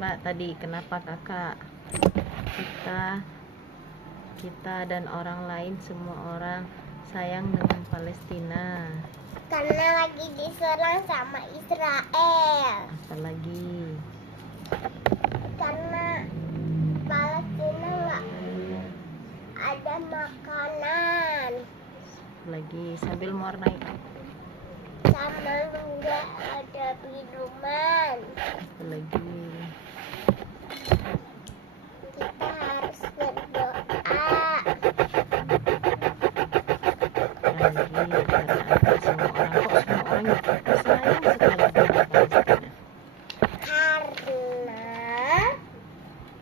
Mbak tadi kenapa kakak kita dan orang lain, semua orang sayang dengan Palestina? Karena lagi diserang sama Israel. Apalagi Karena Palestina nggak ada makanan lagi sambil mewarnai sama nggak ada minuman. apalagi Kita harus berdoa. karena apa semua orang kok semua orang sayang sekali dengan Palestina? Karena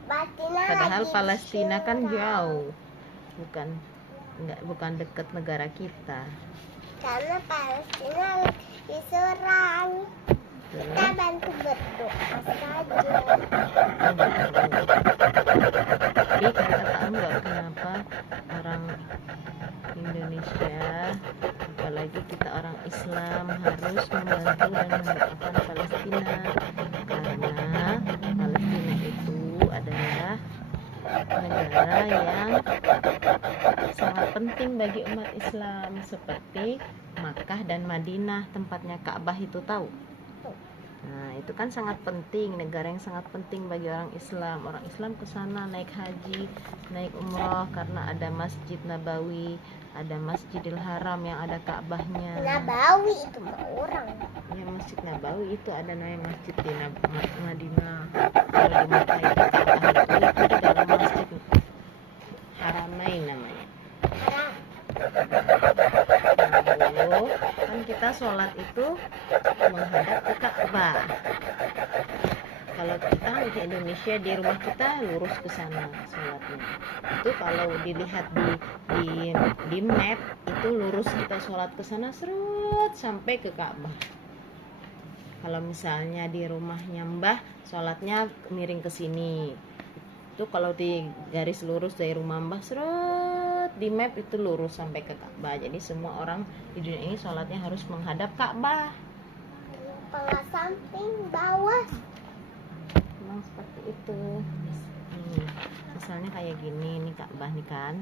Palestina Padahal lagi Palestina kan diserang. jauh, bukan dekat negara kita. Karena Palestina diserang. Kita Terus bantu berdoa saja. tapi kakak tahu nggak kenapa orang Indonesia, apalagi kita orang Islam, harus membantu dan mendoakan Palestina? Karena Palestina itu adalah negara yang sangat penting bagi umat Islam, seperti Makkah dan Madinah, tempatnya Ka'bah itu, tahu? Nah, itu kan sangat penting, negara yang sangat penting bagi orang Islam. Orang Islam ke sana naik haji, naik umrah karena ada Masjid Nabawi, ada Masjidil Haram yang ada Ka'bahnya. Nabawi itu mah orang. Ya, Masjid Nabawi itu ada namanya Masjid di Madinah. Kalau di Makkah itu Ka'bah itu di dalam Masjid Haramain namanya. Nah, dulu kan kita sholat itu menghadap ke Ka'bah. Kalau kita di Indonesia, di rumah kita lurus ke sana sholatnya. Itu kalau dilihat di map itu lurus kita sholat ke sana serut sampai ke Ka'bah. Kalau misalnya di rumahnya Mbah sholatnya miring ke sini, itu kalau di garis lurus dari rumah Mbah serut di map itu lurus sampai ke Ka'bah. Jadi semua orang di dunia ini sholatnya harus menghadap Ka'bah. Tengah samping bawah. Memang seperti itu. Misalnya kayak gini, nih Ka'bah nih kan,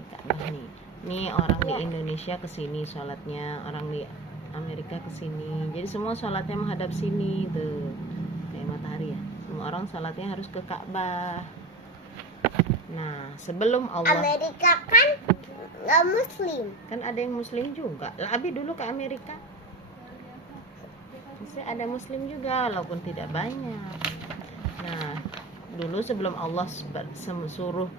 ini Ka'bah nih. Nih orang di Indonesia ke sini sholatnya, orang di Amerika ke sini. Jadi semua sholatnya menghadap sini tuh, kayak matahari ya. Semua orang sholatnya harus ke Ka'bah. Nah, sebelum Allah, Amerika kan nggak Muslim. kan ada yang Muslim juga. Lah, Abi dulu ke Amerika, masih ada Muslim juga, walaupun tidak banyak. Nah, dulu sebelum Allah suruh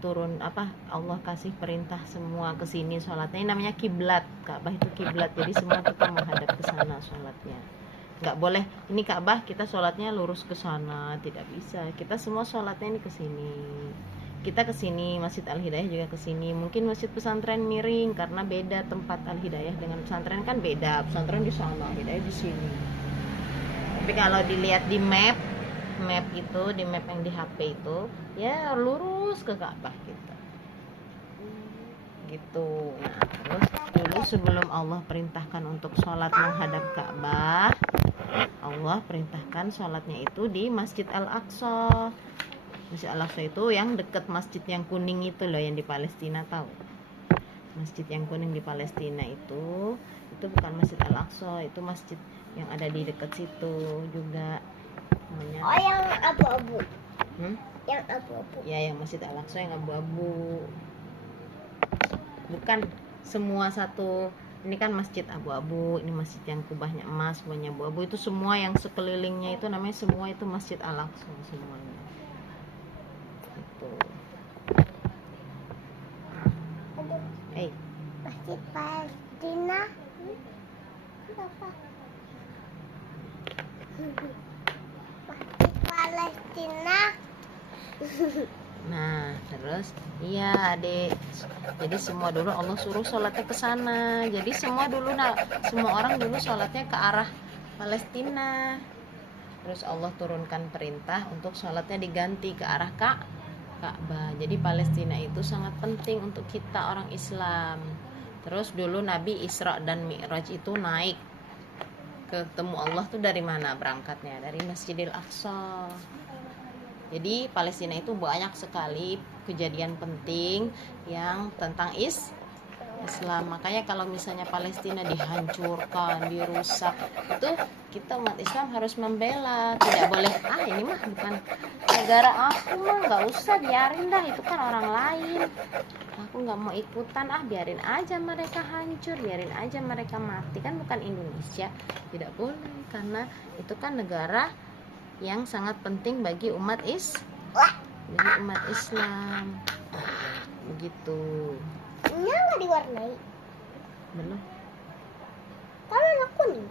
turun Allah kasih perintah semua ke sini sholatnya. Ini namanya kiblat. Ka'bah itu kiblat. Jadi semua kita menghadap ke sana sholatnya. Nggak boleh ini Ka'bah kita sholatnya lurus ke sana, tidak bisa. Kita semua sholatnya ini ke sini. Kita ke sini, Masjid Al-Hidayah juga ke sini. Mungkin Masjid Pesantren miring karena beda tempat Al-Hidayah dengan pesantren kan beda. Pesantren di sana, Al-Hidayah di sini. Tapi kalau dilihat di map itu, di map yang di HP itu, ya lurus ke Ka'bah gitu. Nah, terus dulu sebelum Allah perintahkan untuk sholat menghadap Ka'bah, Allah perintahkan sholatnya itu di Masjid Al-Aqsa. Masjid Al-Aqsa itu yang dekat masjid yang kuning itu loh, yang di Palestina, tahu? Masjid yang kuning di Palestina itu bukan Masjid Al-Aqsa, itu masjid yang ada di dekat situ juga namanya. Oh, yang abu-abu. Yang abu-abu. Ya, yang Masjid Al-Aqsa yang abu-abu. Bukan semua satu. Ini kan masjid abu-abu, ini masjid yang kubahnya emas, kubahnya abu-abu. Itu semua yang sekelilingnya itu namanya semua itu Masjid Al-Aqsa semuanya. Itu. Masjid Palestina. Apa? Masjid Palestina. Nah, terus iya Adik. Jadi semua dulu Allah suruh sholatnya ke sana. Jadi semua orang dulu sholatnya ke arah Palestina. Terus Allah turunkan perintah untuk sholatnya diganti ke arah Ka'bah. Jadi Palestina itu sangat penting untuk kita orang Islam. Terus dulu Nabi Isra dan Mi'raj itu naik ketemu Allah tuh dari mana berangkatnya? Dari Masjidil Aqsa. Jadi Palestina itu banyak sekali kejadian penting yang tentang Islam. Makanya kalau misalnya Palestina dihancurkan, dirusak, itu kita umat Islam harus membela. Tidak boleh, ini mah bukan negara aku mah, nggak usah, biarin dah, itu kan orang lain. Aku nggak mau ikutan, biarin aja mereka hancur, biarin aja mereka mati. Kan bukan Indonesia. Tidak boleh, karena itu kan negara yang sangat penting bagi umat Islam. Begitu. Ini nggak diwarnai. Belum. Kalau warna kuning.